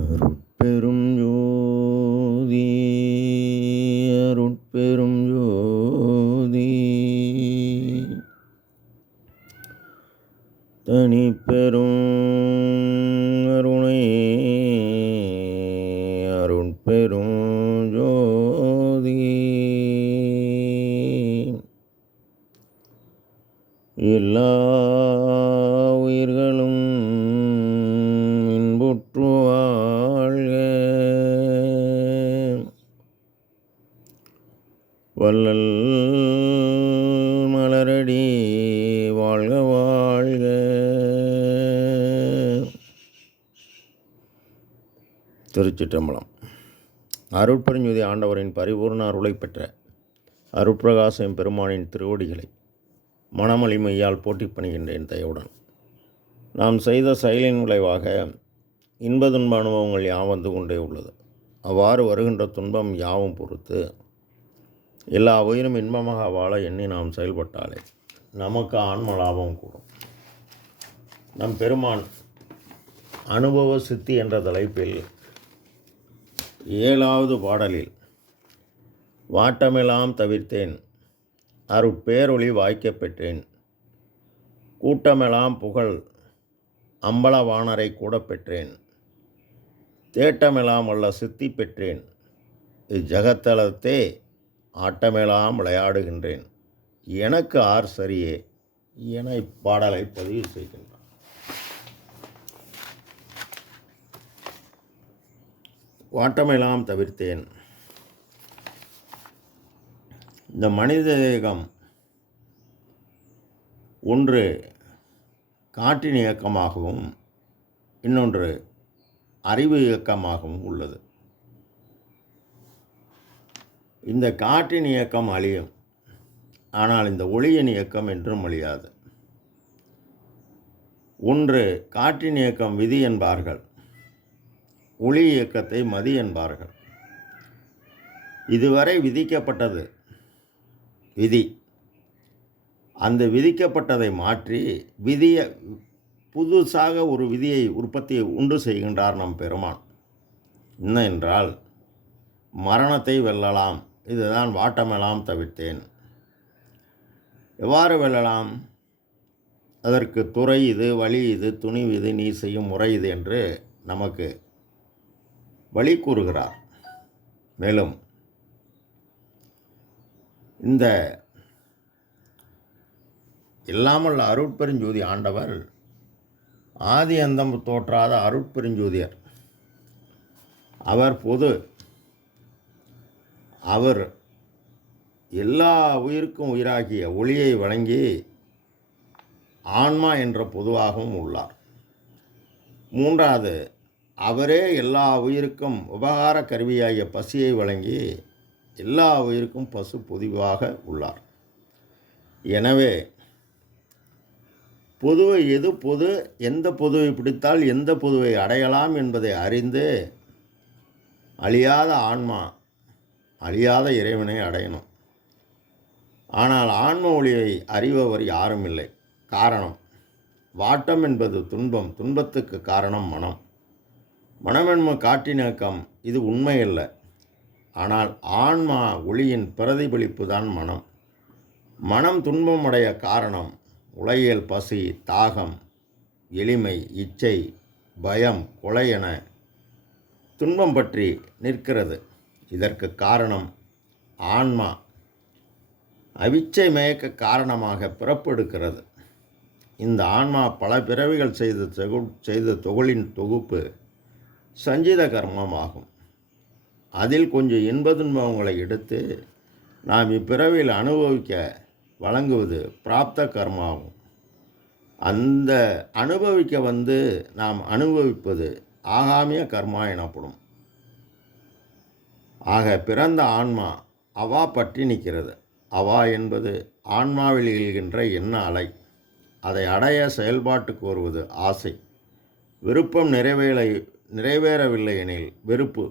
அருட்பெரும் ஜோதி அருட்பெரும் ஜோதி தனிப்பெரும் கருணை அருட்பெரும் ஜோதி எல்லா உயிர்களும் இன்புற்று வாழ்க. வள்ளல் மலரடி வாழ்க வாழ்க. திருச்சிற்றம்பலம். அருட்பெருஞ்ஜோதி ஆண்டவரின் பரிபூர்ண அருளை பெற்ற அருட்பிரகாசம் பெருமானின் திருவடிகளை மனமளிமையால் போட்டி பணிகின்றேன் தயவுடன். நாம் செய்த செயலின் விளைவாக இன்ப துன்ப அனுபவங்கள் யாவும் வந்து கொண்டே உள்ளது. அவ்வாறு வருகின்ற துன்பம் யாவும் பொறுத்து எல்லா உயிரும் இன்பமாக வாழ எண்ணி நாம் செயல்பட்டாலே நமக்கு ஆன்ம லாபம் கூடும். நம் பெருமான் அனுபவ சித்தி என்ற தலைப்பில் 7வது பாடலில் வாட்டமெல்லாம் தவிர்த்தேன், அருட்பேரொளி வாய்க்கப் பெற்றேன், கூட்டமெல்லாம் புகழ் அம்பலவாணரை கூட பெற்றேன், தேட்டமெல்லாம் வல்ல சித்தி பெற்றேன், இஜகத்தலத்தே ஆட்டமெல்லாம் விளையாடுகின்றேன், எனக்கு ஆர் சரியே என இப்பாடலை பதிவு செய்கின்றார். வாட்டமெல்லாம் தவிர்த்தேன். இந்த மனித தேகம் ஒன்று காற்றின் இயக்கமாகவும் இன்னொன்று அறிவு இயக்கமாகவும் உள்ளது. இந்த காற்றின் இயக்கம் அழியும், ஆனால் இந்த ஒளியின் இயக்கம் என்றும் அழியாது. ஒன்று காற்றின் இயக்கம் விதி என்பார்கள், ஒளி இயக்கத்தை மதி என்பார்கள். இதுவரை விதிக்கப்பட்டது விதி. அந்த விதிக்கப்பட்டதை மாற்றி புதுசாக ஒரு விதியை உண்டு செய்கின்றார் நம் பெருமான். என்ன என்றால், மரணத்தை வெல்லலாம். இதுதான் வாட்டமெல்லாம் தவிர்த்தேன். எவ்வாறு வெல்லலாம்? அதற்கு துறை இது, வழி இது, துணிவு இது, நீ செய்யும் முறை இது என்று நமக்கு வழி கூறுகிறார். மேலும் இந்த இல்லாமல் அருட்பெருஞ்சோதி ஆண்டவர் ஆதி அந்தம் தோற்றாத அருட்பெருஞ்சோதியர். அவர் பொது. அவர் எல்லா உயிருக்கும் உயிராகிய ஒளியை வழங்கி ஆன்மா என்ற பொதுவாகவும் உள்ளார். 3வது, அவரே எல்லா உயிருக்கும் உபகார கருவியாகிய பசியை வழங்கி எல்லா உயிருக்கும் பசு பொதுவாக உள்ளார். எனவே பொதுவை எது பொது, எந்த பொதுவை பிடித்தால் எந்த பொதுவை அடையலாம் என்பதை அறிந்து அழியாத ஆன்மா அழியாத இறைவனை அடையணும். ஆனால் ஆன்ம ஒளியை அறிபவர் யாரும் இல்லை. காரணம், வாட்டம் என்பது துன்பம், துன்பத்துக்கு காரணம் மனம். மனமென்ம காற்றினக்கம் இது உண்மையல்ல. ஆனால் ஆன்மா ஒளியின் பிரதிபலிப்பு தான் மனம். மனம் துன்பமடைய காரணம் உலகியல் பசி, தாகம், எளிமை, இச்சை, பயம், கொலை என துன்பம் பற்றி நிற்கிறது. இதற்கு காரணம் ஆன்மா அவிச்சை மயக்க காரணமாக பிறப்பெடுக்கிறது. இந்த ஆன்மா பல பிறவிகள் செய்த தொழிலின் தொகுப்பு சஞ்சித கர்மமாகும். அதில் கொஞ்சம் இன்ப துன்பங்களை எடுத்து நாம் இப்பிறவியில் அனுபவிக்க வழங்குவது பிராப்த கர்மாகும். அந்த அனுபவிக்க நாம் அனுபவிப்பது ஆகாமிய கர்மா எனப்படும். ஆக பிறந்த ஆன்மா அவா பற்றி நிற்கிறது. அவா என்பது ஆன்மாவில் எழுகின்ற எண்ண அலை. அதை அடைய செயல்பாட்டுக்கு வருவது ஆசை. விருப்பம் நிறைவேறவில்லை எனில் வெறுப்பு.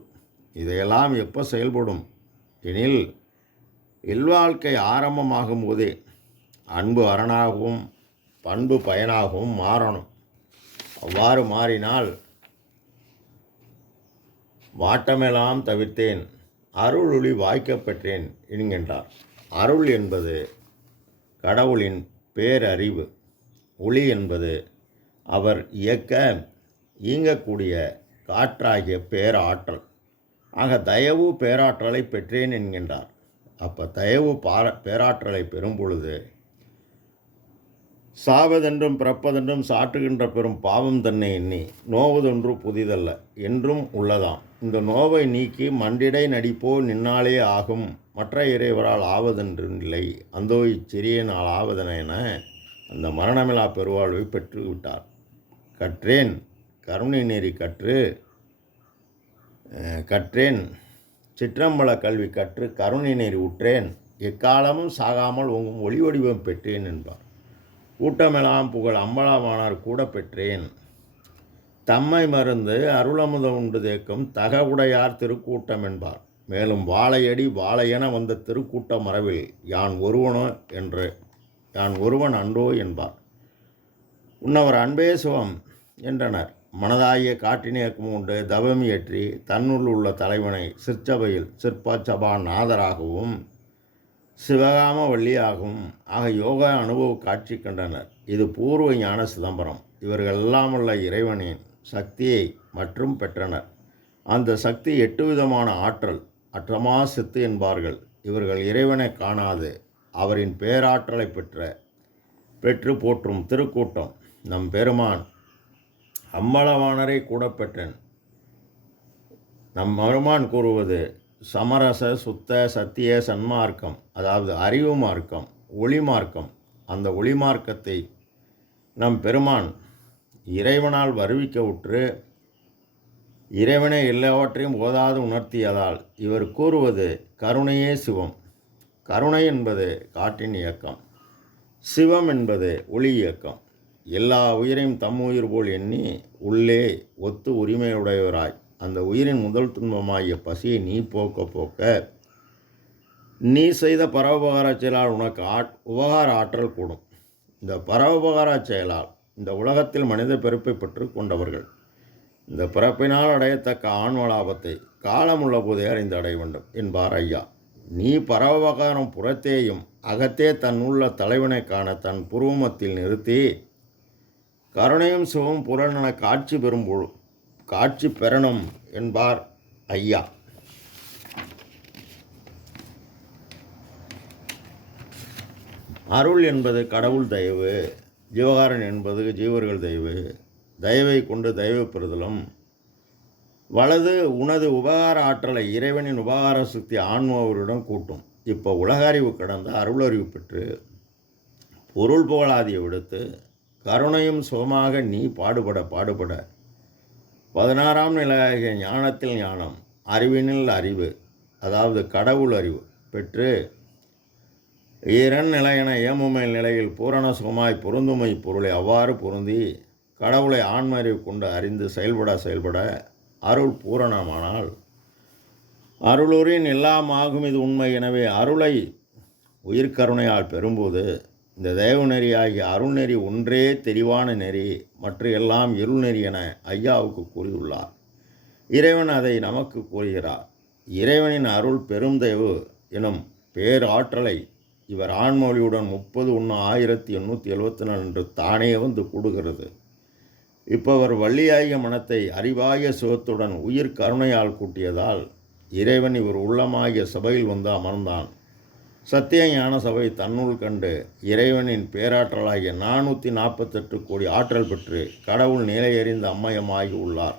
இதையெல்லாம் எப்போ செயல்படும் எனில் இல்வாழ்க்கை ஆரம்பமாகும் போதே அன்பு அரணாகவும் பண்பு பயனாகவும் மாறணும். அவ்வாறு மாறினால் வாட்டமெல்லாம் தவிர்த்தேன், அருள் ஒளி வாய்க்கப் பெற்றேன் என்கின்றார். அருள் என்பது கடவுளின் பேரறிவு, ஒளி என்பது அவர் இயங்கக்கூடிய காற்றாகிய பேராற்றல். ஆக தயவு பேராற்றலை பெற்றேன் என்கின்றார். அப்போ தயவு பேராற்றலை பெறும் பொழுது சாவதென்றும் பிறப்பதென்றும் சாற்றுகின்ற பெரும் பாவம் தன்னை எண்ணி நோவதொன்று புதிதல்ல என்றும் உள்ளதாம். இந்த நோவை நீக்கி மண்டிடை நடிப்போ நின்னாலே ஆகும், மற்ற இறைவரால் ஆவதென்று இல்லை, அந்தோ இச்சிறிய நாள் ஆவதென அந்த மரணமில்லா பெருவாழ்வை பெற்று விட்டார். கற்றேன் கருணை நெறி கற்றேன் சிற்றம்பல கல்வி கற்று கருணை நெறி உற்றேன், எக்காலமும் சாகாமல் உங்கும் ஒளி வடிவம் பெற்றேன் என்பார். கூட்டமெல்லாம் புகழ் அம்பலமானார் கூட பெற்றேன், தம்மை மருந்து அருளமுத உண்டு தேக்கும் தகவுடையார் திருக்கூட்டம் என்பார். மேலும் வாழையடி வாழையென வந்த திருக்கூட்ட மரபில் யான் ஒருவன் அன்றோ என்பார். உன்னவர் அன்பே சிவம் என்றனர். மனதாகிய காற்றினேக்கும் உண்டு தவமியற்றி தன்னுள் உள்ள தலைவனை சிற்சபையில் சிற்பசபா நாதராகவும் சிவகாம வள்ளியாகவும் ஆக யோகா அனுபவ காட்சி கண்டனர். இது பூர்வ ஞான சிதம்பரம். இவர்கள் எல்லாம் உள்ள இறைவனின் சக்தியை மற்றும் பெற்றனர். அந்த சக்தி 8 விதமான ஆற்றல், அற்றமா சித்து என்பார்கள். இவர்கள் இறைவனை காணாது அவரின் பேராற்றலை பெற்று போற்றும் திருக்கூட்டம். நம் பெருமான் அம்பலவானரை கூட பெற்றேன். நம் பெருமான் கூறுவது சமரச சுத்த சத்திய சன்மார்க்கம், அதாவது அறிவு மார்க்கம், ஒளி மார்க்கம். அந்த ஒளி மார்க்கத்தை நம் பெருமான் இறைவனால் வருவிக்க உற்று இறைவனை எல்லாவற்றையும் ஓதாது உணர்த்தியதால் இவர் கூறுவது கருணையே சிவம். கருணை என்பது காற்றின் இயக்கம், சிவம் என்பது ஒளி இயக்கம். எல்லா உயிரையும் தம் உயிர் போல் எண்ணி உள்ளே ஒத்து உரிமையுடையவராய் அந்த உயிரின் முதல் துன்பமாகிய பசியை நீ போக்க நீ செய்த பரோபகார செயலால் உனக்கு உபகார ஆற்றல் கூடும். இந்த பரோபகார செயலால் இந்த உலகத்தில் மனித பிறப்பை பெற்று கொண்டவர்கள் இந்த பிறப்பினால் அடையத்தக்க ஆன்மலாபத்தை காலமுள்ள போதே அறிந்து அடைய வேண்டும் என்பார் ஐயா. நீ பரோபகாரம் புறத்தேயும் அகத்தே தன் உள்ள தலைவனை காண தன் புருவமத்தில் நிறுத்தி கருணையும் சிவம் புறநென காட்சி பெறணும் என்பார் ஐயா. அருள் என்பது கடவுள் தயவு, ஜீவகாரன் என்பது ஜீவர்கள் தயவு. தயவை கொண்டு தயவு பெறுதலும் வலது உனது உபகார ஆற்றலை இறைவனின் உபகார சக்தி ஆன்மாவருடன் கூட்டும். இப்போ உலக அறிவு கடந்த அருள் அறிவு பெற்று பொருள் புகழாதியை விடுத்து கருணையும் சுகமாக நீ பாடுபட 16ஆம் நிலையாகிய ஞானத்தில் ஞானம், அறிவினில் அறிவு, அதாவது கடவுள் அறிவு பெற்று ஈரன் நிலையென ஏமுமை நிலையில் பூரண சுகமாய் பொருந்துமை பொருளை அவ்வாறு பொருந்தி கடவுளை ஆன்ம அறிவு கொண்டு அறிந்து செயல்பட அருள் பூரணமானால் அருளுரின் எல்லாம் ஆகும் இது உண்மை. எனவே அருளை உயிர்கருணையால் பெறும்போது இந்த தேவ நெறி ஆகிய அருள் நெறி ஒன்றே தெளிவான நெறி, மற்ற எல்லாம் இருள் நெறி என ஐயாவுக்கு கூறியுள்ளார். இறைவன் அதை நமக்கு கூறுகிறார். இறைவனின் அருள் பெரும் தயவு எனும் பேராற்றலை இவர் ஆண்மொழியுடன் 30/1/1874 அன்று தானே வந்து கூடுகிறது. இப்பவர் வள்ளியாகிய மனத்தை அறிவாகிய சுகத்துடன் உயிர் கருணையால் கூட்டியதால் இறைவன் இவர் உள்ளமாகிய சபையில் வந்து அமர்ந்தான். சத்திய ஞான சபை தன்னுள் கண்டு இறைவனின் பேராற்றலாகிய 448 கோடி ஆற்றல் பெற்று கடவுள் நிலையறிந்த அம்மயமாகி உள்ளார்.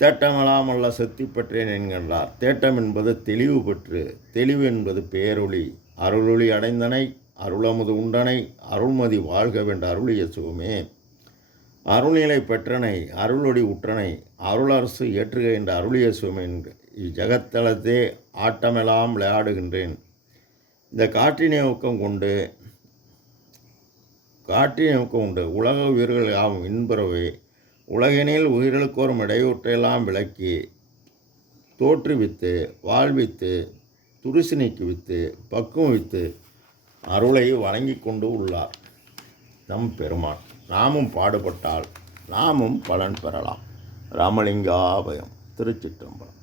தேட்டமெல்லாமல்ல செத்தி பெற்றேன் என்கின்றார். தேட்டம் என்பது தெளிவு பெற்று, தெளிவு என்பது பேரொளி. அருளொளி அடைந்தனை அருளமுது உண்டனை அருள்மதி வாழ்கவென்ற அருளிய சுகமே. அருள்நிலை பெற்றனை அருளொடி உற்றனை அருளரசு ஏற்றுக என்ற அருளிய சுகமே. இஜகத்தளத்தே ஆட்டமெல்லாம் விளையாடுகின்றேன். இந்த காற்றினை ஊக்கம் உண்டு உலக உயிர்கள் யாவும் இன்புறவே உலகினில் உயிர்களுக்கோரும் இடையூற்றையெல்லாம் விளக்கி தோற்றுவித்து வாழ்வித்து துரிசு நீக்குவித்து பக்குவித்து அருளை வழங்கி கொண்டு உள்ளார் நம் பெருமான். நாமும் பாடுபட்டால் நாமும் பலன் பெறலாம். ராமலிங்காபயம். திருச்சிற்றம்பலம்.